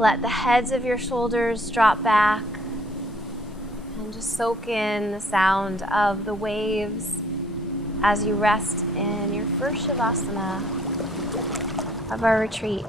Let the heads of your shoulders drop back and just soak in the sound of the waves as you rest in your first Shavasana of our retreat.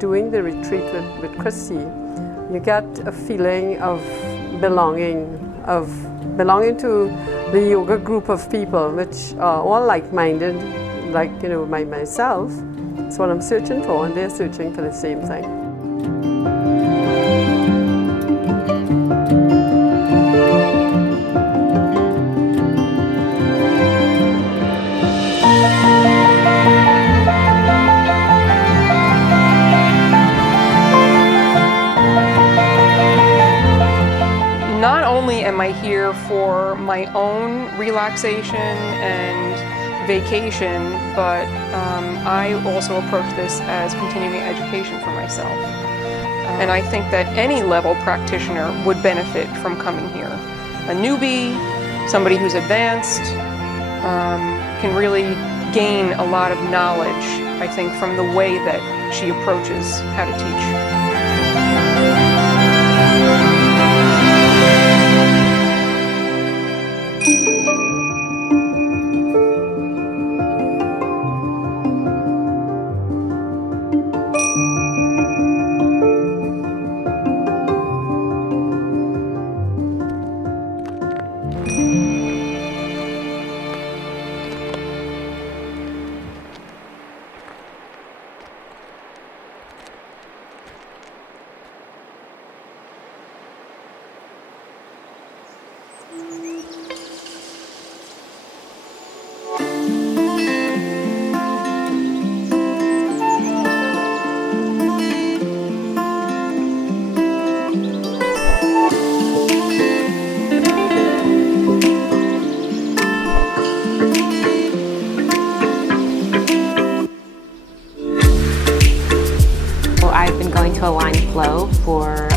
Doing the retreat with Christy, you get a feeling of belonging to the yoga group of people, which are all like-minded, like, you know, myself. It's what I'm searching for, and they're searching for the same thing. Not only am I here for my own relaxation and vacation, but I also approach this as continuing education for myself. And I think that any level practitioner would benefit from coming here. A newbie, somebody who's advanced, can really gain a lot of knowledge, I think, from the way that she approaches how to teach. I've been going to AlignedFlow for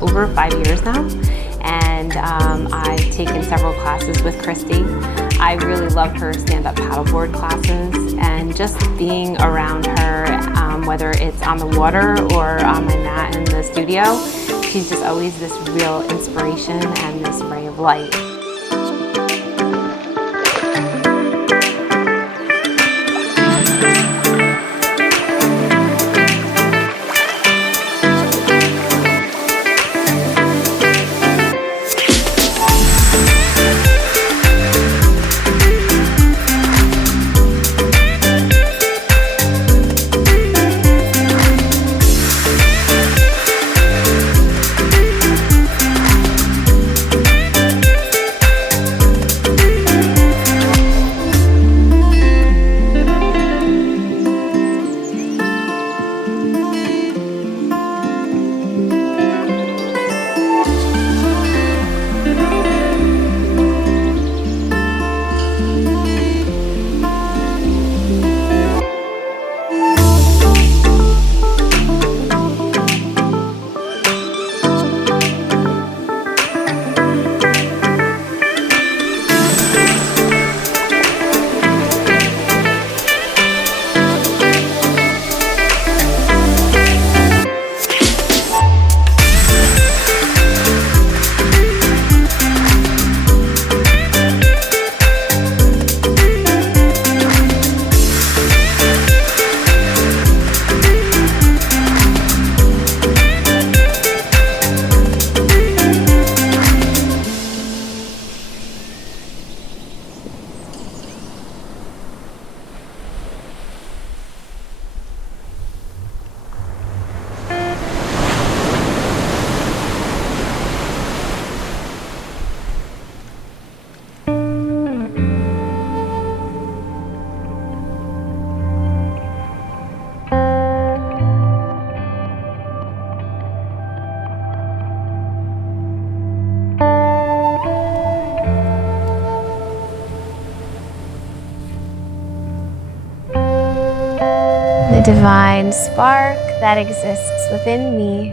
over 5 years now, and I've taken several classes with Christy. I really love her stand-up paddleboard classes, and just being around her, whether it's on the water or on my mat in the studio, she's just always this real inspiration and this ray of light. The divine spark that exists within me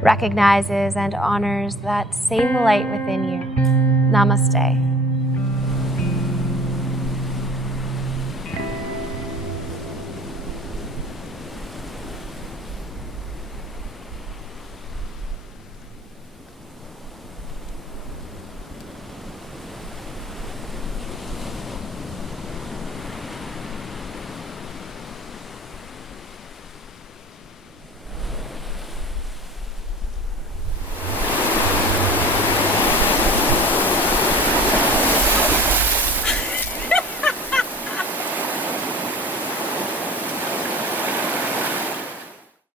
recognizes and honors that same light within you. Namaste.